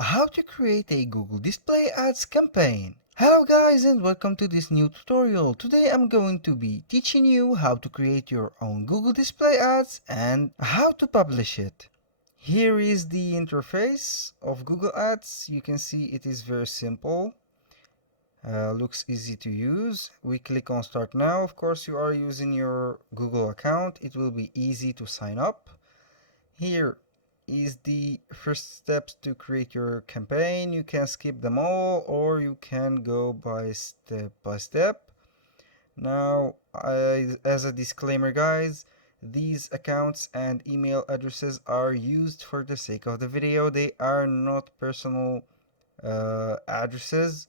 How to create a Google Display Ads campaign. Hello guys and welcome to this new tutorial. Today I'm going to be teaching you how to create your own Google Display Ads and how to publish it. Here is the interface of Google Ads. You can see it is very simple. Looks easy to use. We click on start now. Of course you are using your Google account. It will be easy to sign up. Here is the first steps to create your campaign. You can skip them all or you can go by step. Now, as a disclaimer guys, these accounts and email addresses are used for the sake of the video. They are not personal addresses.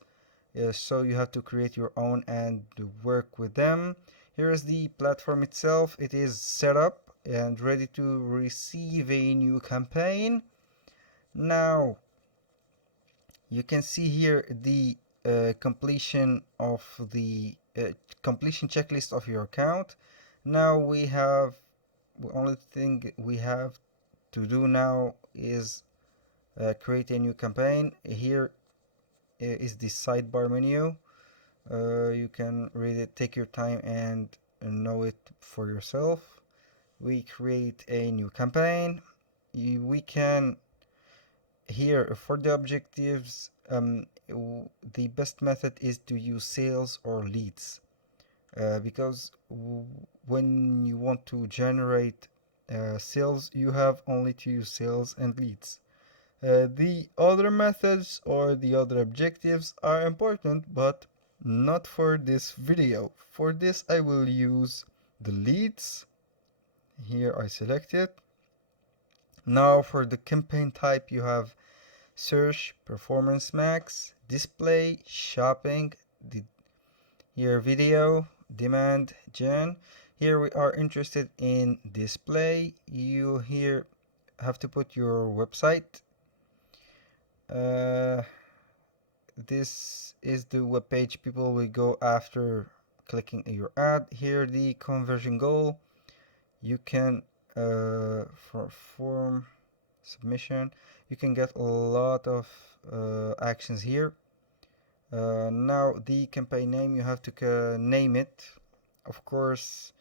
So you have to create your own and work with them. Here is the platform itself. It is set up and ready to receive a new campaign. Now you can see here the completion of the completion checklist of your account. Now the only thing we have to do now is create a new campaign. Here is the sidebar menu. You can read it, take your time and know it for yourself. We create a new campaign. We can here for the objectives, the best method is to use sales or leads, because when you want to generate sales, you have only to use sales and leads. The other methods or the other objectives are important, but not for this video. For this I will use the leads. Here I select it. Now for the campaign type you have search, performance max, display, shopping, here video, demand gen. Here we are interested in display. You here have to put your website. This is the web page people will go after clicking your ad. Here the conversion goal. You can for form submission, you can get a lot of actions here. Now the campaign name, you have to name it. Of course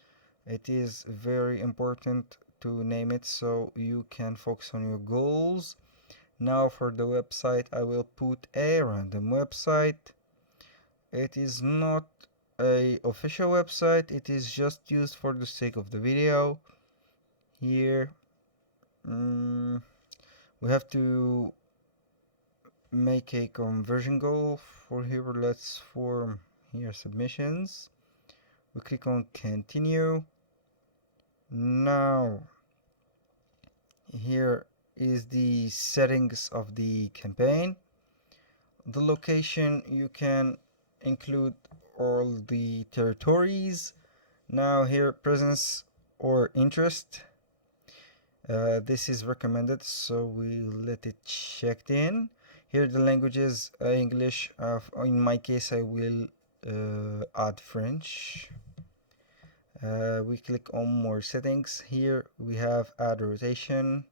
it is very important to name it so you can focus on your goals. Now for the website I will put a random website. It is not a official website, it is just used for the sake of the video. Here we have to make a conversion goal. For here let's form here submissions. We click on continue. Now here is the settings of the campaign. The location, you can include all the territories. Now here presence or interest, this is recommended, so we let it checked in. Here the languages, English. In my case I will add French. We click on more settings. Here we have add rotation,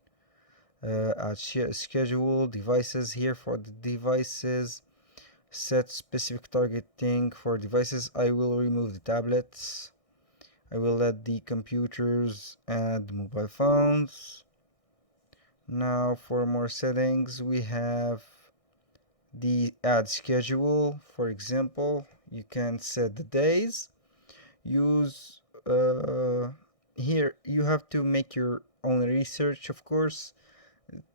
add schedule, devices. Here for the devices, set specific targeting for devices. I will remove the tablets. I will let the computers and mobile phones. Now for more settings we have the ad schedule. For example, you can set the days. Use here you have to make your own research, of course,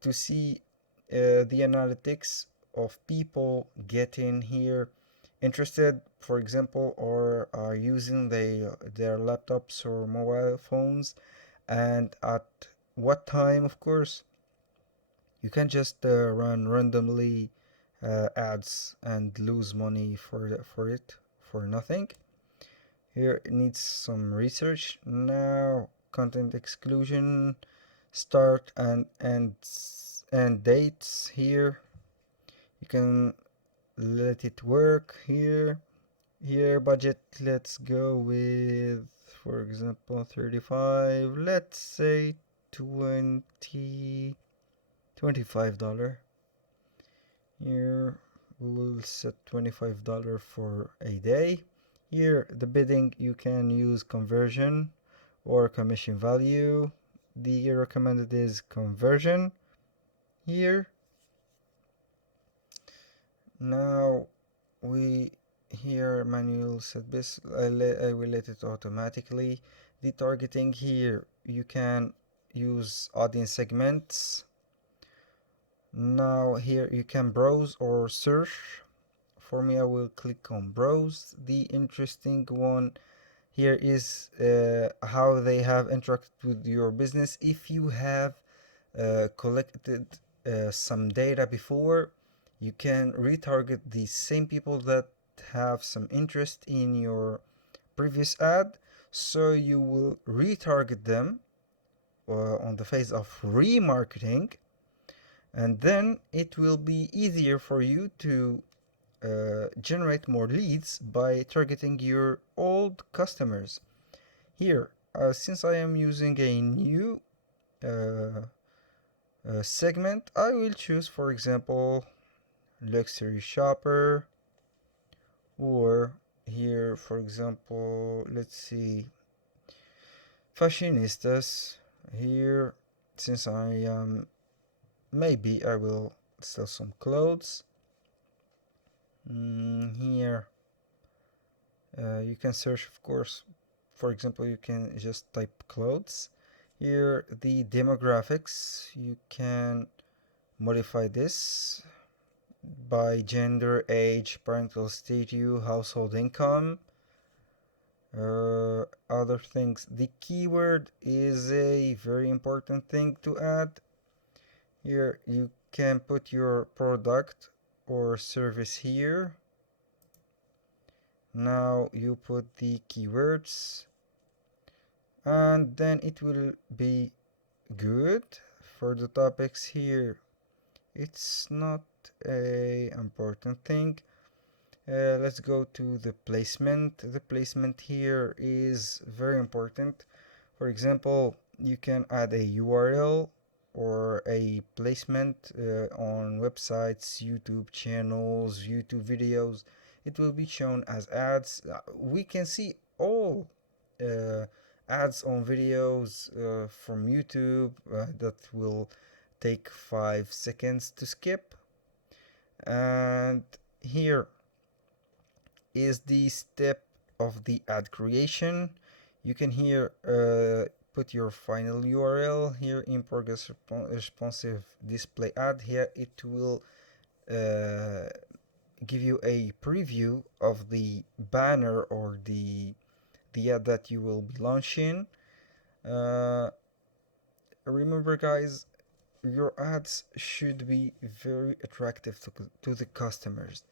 to see the analytics of people getting here interested, for example, or are using their laptops or mobile phones, and at what time. Of course you can just run randomly ads and lose money for nothing. Here it needs some research. Now content exclusion, start and dates. Here you can let it work. Here budget, let's go with, for example, 35, let's say $25. Here we will set $25 for a day. Here the bidding, you can use conversion or commission value. The recommended is conversion here. Now we here manual set this, I will let it automatically. The targeting here, you can use audience segments. Now here you can browse or search. For me, I will click on browse. The interesting one here is how they have interacted with your business. If you have collected some data before, you can retarget the same people that have some interest in your previous ad, so you will retarget them on the phase of remarketing, and then it will be easier for you to generate more leads by targeting your old customers. Here, since I am using a new segment, I will choose, for example, luxury shopper, or here, for example, let's see, fashionistas. Here, since I am, maybe I will sell some clothes. Here you can search, of course. For example, you can just type clothes. Here the demographics, you can modify this by gender, age, parental status, household income, other things. The keyword is a very important thing to add. Here you can put your product or service here. Now you put the keywords, and then it will be good. For the topics here, it's not a important thing. Let's go to the placement. The placement here is very important. For example, you can add a URL or a placement on websites, YouTube channels, YouTube videos. It will be shown as ads. We can see all ads on videos from YouTube that will take 5 seconds to skip. And here is the step of the ad creation. You can here put your final URL. Here in progress responsive display ad. Here it will give you a preview of the banner or the ad that you will be launching. Remember, guys, your ads should be very attractive to the customers.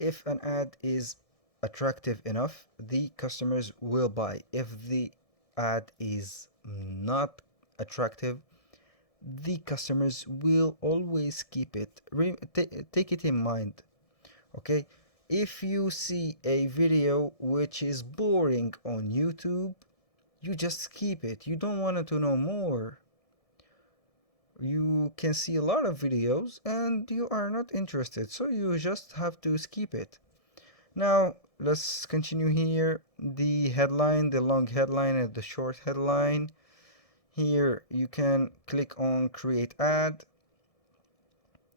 If an ad is attractive enough, the customers will buy. If the ad is not attractive, the customers will always keep it. Take it in mind. Okay, if you see a video which is boring on YouTube, you just skip it. You don't want to know more. You can see a lot of videos and you are not interested, so you just have to skip it. Now let's continue here. The headline, the long headline and the short headline. Here you can click on create ad.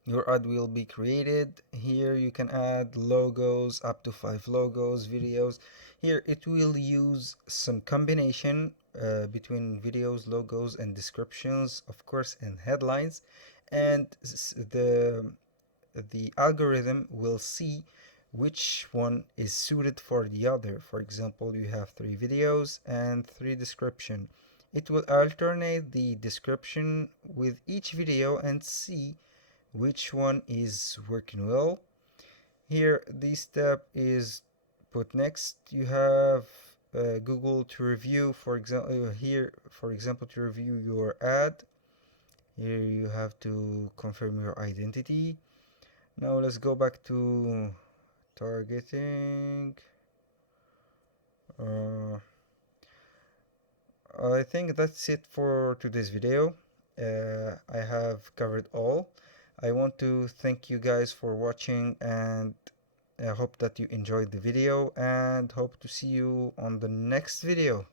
Your ad will be created. Here you can add logos, up to 5 logos, videos. Here it will use some combination between videos, logos, and descriptions, of course, and headlines. And the algorithm will see which one is suited for the other. For example, you have 3 videos and 3 description. It will alternate the description with each video and see which one is working well. Here the step is put next. You have Google to review, for example, here for example, to review your ad. Here you have to confirm your identity. Now let's go back to targeting. I think that's it for today's video. I have covered all. I want to thank you guys for watching, and I hope that you enjoyed the video, and hope to see you on the next video.